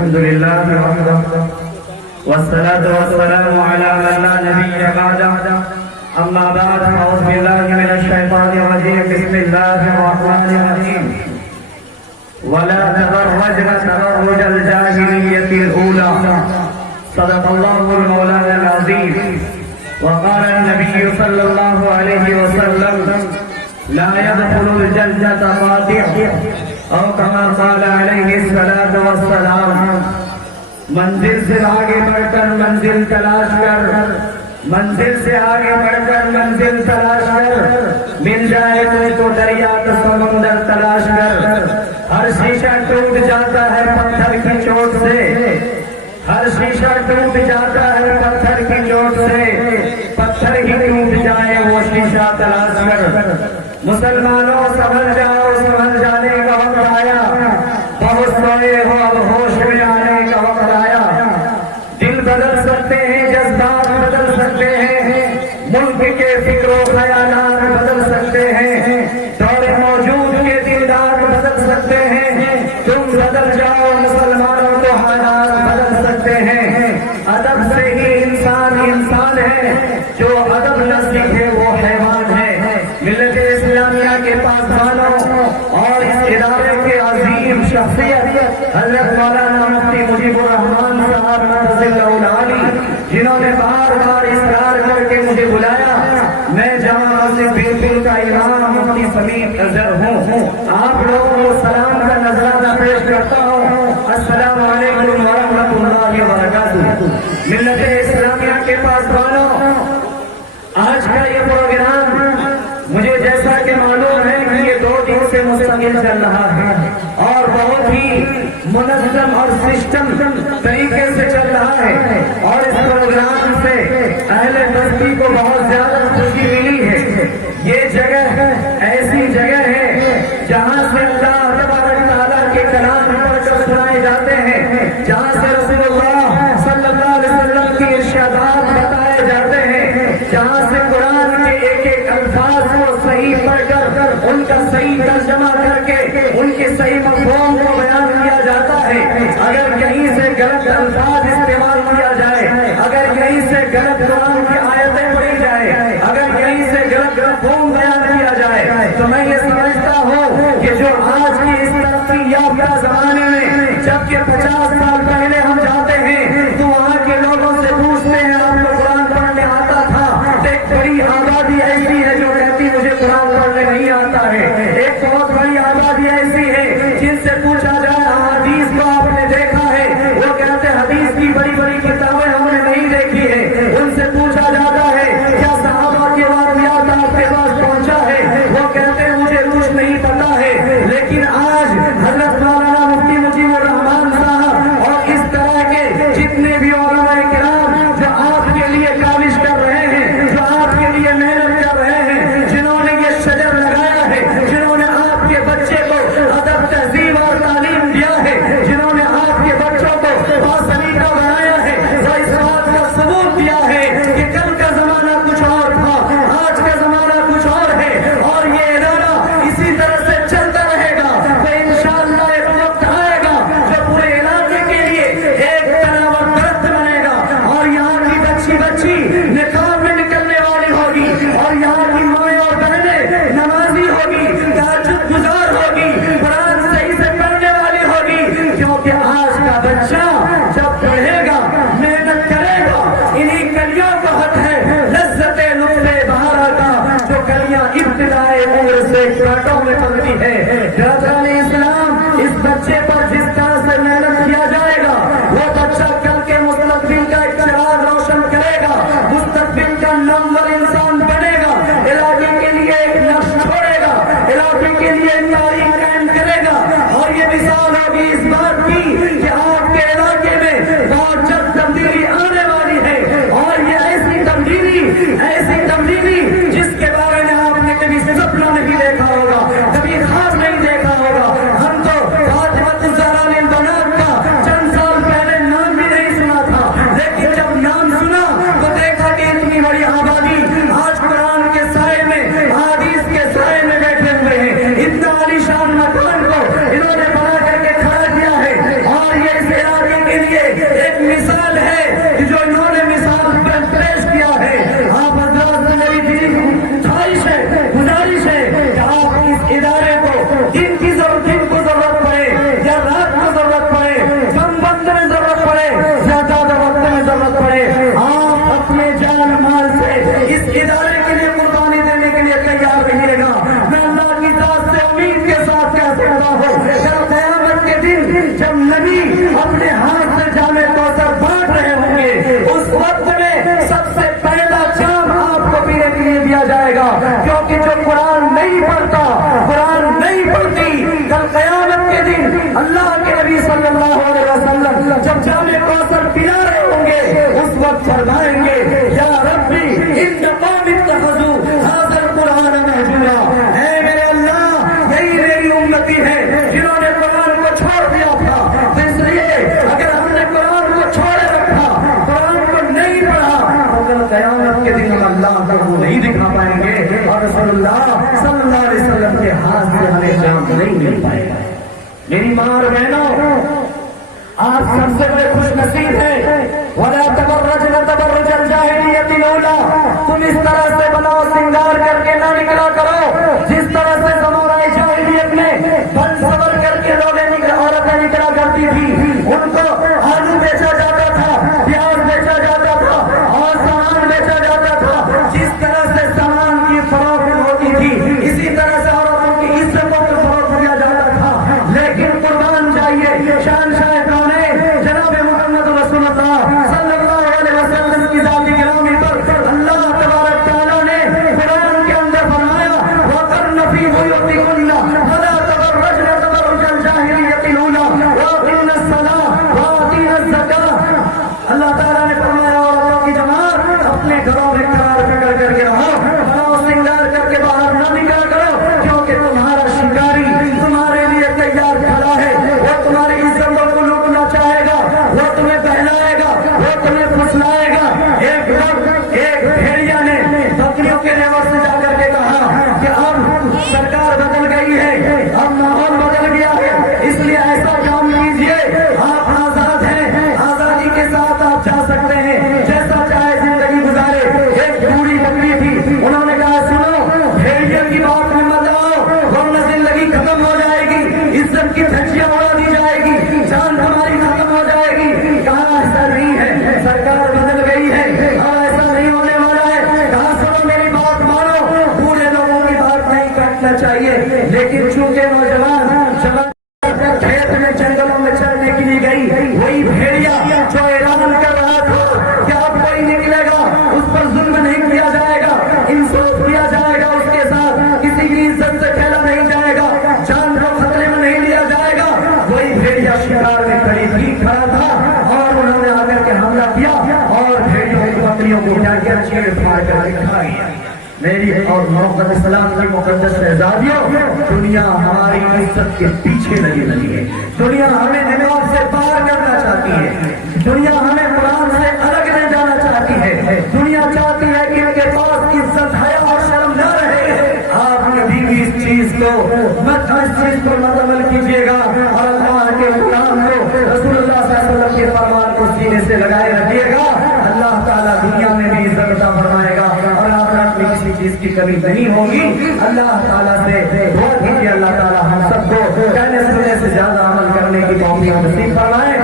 الحمد لله وحده والصلاة والسلام على من لا نبي بعده أما بعد أعوذ بالله من الشيطان الرجيم بسم الله الرحمن الرحيم ولا تبرجن تبرج الجاهلية الأولى صدق الله المولانا العظيم وقال النبي صلى الله عليه وسلم لا يدخل الجنة قاطع او كما قال عليه الصلاة والسلام منزل سے آگے بڑھ کر منزل تلاش کر منزل سے آگے بڑھ کر منزل تلاش کر مل جائے تو دریا تو سمندر تلاش کر ہر شیشہ ٹوٹ جاتا ہے پتھر کی چوٹ سے ہر شیشہ ٹوٹ جاتا ہے پتھر کی چوٹ سے پتھر ہی ٹوٹ جائے وہ شیشہ تلاش کر مسلمانوں سمجھ جاؤ سمجھ جانے کا وقت آیا بہت سوئے ہو اب ہوش میں آنے کا وقت آیا دل بدل سکتے ہیں جذبات بدل سکتے ہیں ملک کے فکر و خیالات بدل سکتے ہیں دور موجود کے دیدار بدل سکتے ہیں تم بدل جاؤ مسلمانوں تو حالات بدل سکتے ہیں ادب سے ہی انسان انسان ہے جو ادب نہ سیکھے وہ حیوان ہے ملت اسلامیہ کے پاسبانوں اور اس ادارے کے عظیم شخصیت حضرت مولانا مفتی مجیب الرحمان صاحب علی جنہوں نے بار بار اصرار کر کے مجھے بلایا میں جامع مسجد بیرپور کا امام مفتی سمیع اظہر ہوں آپ لوگوں کو سلام کا نذرانہ پیش کرتا ہوں السلام علیکم ورحمۃ اللہ وبرکاتہ ملت اسلامیہ کے پاسبانوں آج کا یہ پروگرام مجھے جیسا کہ معلوم ہے کہ یہ 2 دن سے مستقل چل رہا ہے اور بہت ہی منظم اور سسٹم طریقے سے چل رہا ہے اور اس پروگرام سے اہل بستی کو بہت زیادہ خوشی ملی ہے یہ جگہ ایسی جگہ ہے جہاں سے اللہ تبارک تعالیٰ کے کلام پڑھ کر سنائے جاتے ہیں جہاں سے رسول اللہ صلی اللہ علیہ وسلم کی ارشادات بتائے جاتے ہیں جہاں سے قرآن کے ایک ایک الفاظ کو صحیح پڑھ کر ان کا صحیح ترجمہ کر کے ان کے صحیح مفہوم کو بیان کیا جاتا ہے اگر کہیں سے غلط الفاظ استعمال کیا جائے اگر کہیں سے غلط قرآن کی آیتیں پڑھی جائے اگر کہیں سے غلط مفہوم بیان کیا جائے تو میں یہ سمجھتا ہوں کہ جو آج کی اس ترقی یافتہ زمانے میں جبکہ 50 سال پہلے ہم جاتے ہیں تو وہاں کے لوگوں سے پوچھتے ہیں آپ کو قرآن پڑھنے آتا تھا ایک بڑی آبادی ایسی ہے جو کہتی مجھے قرآن پڑھنے نہیں آتا ہے ایک بہت بڑی آبادی ایسی ہے جن سے پوچھا جائے حدیث کو آپ نے دیکھا ہے وہ کہتے حدیث کی بڑی بڑی کتابیں ہم نے نہیں دیکھی ہے ان سے پوچھا جاتا ہے کیا صحابہ کے واقعات آپ کے پاس پہنچا ہے وہ کہتے ہیں مجھے کچھ نہیں پتا ہے لیکن آج حضرت مولانا مفتی مجیب الرحمان صاحب اور اس طرح کے جتنے بھی علماء کرام جو آپ کے لیے کاوش کر رہے ہیں جو آپ کے لیے محنت کر رہے ہیں جنہوں نے یہ شجر لگایا ہے جنہوں نے آپ کے بچے کو ادب تہذیب اور تعلیم دیا ہے جنہوں نے آپ کے بچوں کو باسلیقہ بنایا ہے وہ اس بات کا ثبوت دیا ہے کہ کل کا زمانہ کچھ اور تھا آج کا زمانہ کچھ اور ہے اور یہ ادارہ اسی طرح سے چلتا رہے گا تو انشاءاللہ ایک وقت آئے گا جو پورے علاقے کے لیے ایک تناور درخت بنے گا اور یہاں کی بچی نکاح میں نکلنے والی ہوگی اور یہاں کی مائیں اور بہنیں نمازی ہوگی تہجد گزار ہوگی قرآن صحیح سے پڑھنے والی ہوگی کیونکہ آج کا بچہ جب پڑھے گا محنت کرے گا انہی کلیوں کا حق ہے لذت لطف بہارا کا جو کلیاں ابتدائے عمر سے کانٹوں میں پلتی ہے حضرت اسلام اس بچے پر جس طرح سے محنت کیا جائے گا وہ بچہ کل کے مستقبل کا ایک چراغ روشن کرے گا مستقبل کا نمبر انسان بنے گا علاقے کے لیے ایک نقش چھوڑے گا علاقے کے لیے تاریخ قائم کرے گا اور یہ مثال ہوگی اس بات کی کہ آپ کے علاقے میں بہت جلد تبدیلی آنے والی ہے اور یہ ایسی تبدیلی جس کے بارے میں آپ نے کبھی سپنا نہیں دیکھا ہوگا کبھی خواب نہیں دیکھا ہوگا ہم تو فاطمہ الزہرا البنات کا چند سال پہلے نام بھی نہیں سنا تھا لیکن جب نام سنا تو دیکھا کہ اتنی بڑی آبادی آج قرآن کے سائے میں حدیث کے سائے میں بیٹھے ہوئے ہیں اتنا عالیشان مکان کو انہوں نے بنا کر کے کھڑا کیا ہے اور نبی اپنے ہاتھ سے جامع کوثر بانٹ رہے ہوں گے، اس وقت میں سب سے پہلا جام آپ کو پینے کے لیے دیا جائے گا، کیونکہ جو قرآن نہیں پڑھتا، قرآن نہیں پڑھتی، کل قیامت کے دن اللہ کے نبی صلی اللہ علیہ وسلم جب جامع کوثر پلا رہے ہوں گے، اس وقت فرمائیں گے یا ربی ان قوم اتخذوا ھذا القرآن مہجورا، اے میرے اللہ یہی میری امتی ہے جنہوں نے قرآن کو چھوڑ دیا تھا، تو اس لیے اگر ہم نے قرآن کو چھوڑے رکھا، قرآن کو نہیں پڑھا، تو کل قیامت کے دن ہم اللہ کا وہ نہیں دکھا پائیں گے اور رسول اللہ صلی اللہ علیہ وسلم کے ہاتھ سے ہمیں جام نہیں مل پائے گا۔ میری ماں اور بہنوں، آپ سب سے بڑے خوش نصیب ہیں، وَلَا تَبَرَّجْنَ تَبَرُّجَ الْجَاهِلِيَّةِ الْأُولَىٰ، تم اس طرح سے بناؤ سنگار کر کے نہ نکلا کرو جس طرح سے زمانہ جاہلیت میں بن سور کر کے عورتیں نکلا کرتی تھی، ان کو آلو بیچا جاتا تھا، پیاز بیچا جاتا تھا اور سامان بیچا جاتا تھا، جس طرح سے سامان کی فروخت ہوتی تھی اسی طرح سے عورتوں کی عزتوں کو فروخت کیا جاتا تھا، لیکن قربان جائیے شہنشاہ جناب محمد رسول اللہ صلی اللہ علیہ وسلم کی ذات گرامی پر اللہ تبارک تعالیٰ نے قرآن کے اندر فرمایا وَقَرْنَ فِي بُيُوتِكُنَّ وَلَا تَبَرَّجْنَ تَبَرُّجَ الْجَاهِلِيَّةِ الْأُولَىٰ وَأَقِمْنَ الصَّلَاةَ وَآتِينَ الزَّكَاةَ، اللہ تعالیٰ نے فرمایا عورتوں کی جماعت اپنے گھروں میں قرار پکڑ کر کے رہو، بناؤ سنگار کر کے باہر نہ نکلا کرو، کیونکہ تمہارا شکاری تمہارے لیے تیار کھڑا ہے، وہ تمہاری عزتوں کو لوٹنا چاہے گا، وہ تمہیں بہلائے گا، وہ تمہیں پھسلائے گا۔ ایک بھیڑیا نے بکریوں کے نیور سے جا کر کے کہا کہ اب سرکار بدل گئی ہے، اب ماحول بدل گیا ہے، اس لیے ایسا کام کیجیے، آپ آزاد ہیں، آزادی کے ساتھ آپ جا سکتے ہیں، جیسا چاہے زندگی گزارے۔ ایک بوڑھی بکری تھی، انہوں نے کہا سنو بھیڑیا کی بات میں مت آؤ ورنہ زندگی ختم ہو جائے گی، عزت کی دھجیاں اڑا دی جائے گی، جان ہماری ختم ہو جائے گی۔ کہا ایسا نہیں ہے، سرکار بدل گئی ہے، کہا ایسا نہیں ہونے والا ہے، کہا سنو میری بات مانو، بوڑھے لوگوں کی بات نہیں کاٹنا چاہیے، لیکن چونکہ نوجوان کھیت میں جنگلوں میں چلنے کے لیے گئی، وہی بھیڑیا جو اعلان کر رہا تھا کہ اب کوئی نکلے گا اس پر ظلم نہیں کیا جائے گا، انصاف کیا جائے گا، اس کے ساتھ کسی کی عزت سے کھیلا نہیں جائے گا، جان کو خطرے میں نہیں لیا جائے گا، وہی بھیڑیا شکار میں کھڑا تھا اور انہوں نے آ کر کے حملہ کیا اور بھیڑیوں کی بکریوں کو کیا کیا چیڑ پھاڑ کر کے کھا گیا۔ میری اور محمد اسلام کی مقدس شہزادیوں، دنیا ہماری عزت کے پیچھے لگی ہے، دنیا ہمیں نقاب سے پار کرنا چاہتی ہے، دنیا ہمیں قرآن سے الگ لے جانا چاہتی ہے، دنیا چاہتی ہے کہ ان کے پاس عزت حیا اور شرم نہ رہے۔ آپ کبھی بھی اس چیز کو مت عمل کیجیے گا اور اللہ کے قرآن کو، رسول اللہ صلی اللہ علیہ وسلم کے فرمان کو سینے سے لگائے رکھیے گا، اللہ تعالیٰ دنیا میں بھی عزت عطا فرمائے گا اور آخرت میں کسی چیز کی کمی نہیں ہوگی۔ اللہ تعالیٰ سے دعا کیجیے اللہ تعالیٰ ہم سب کو کہنے سننے سے زیادہ عمل کرنے کی توفیق نصیب فرمائے۔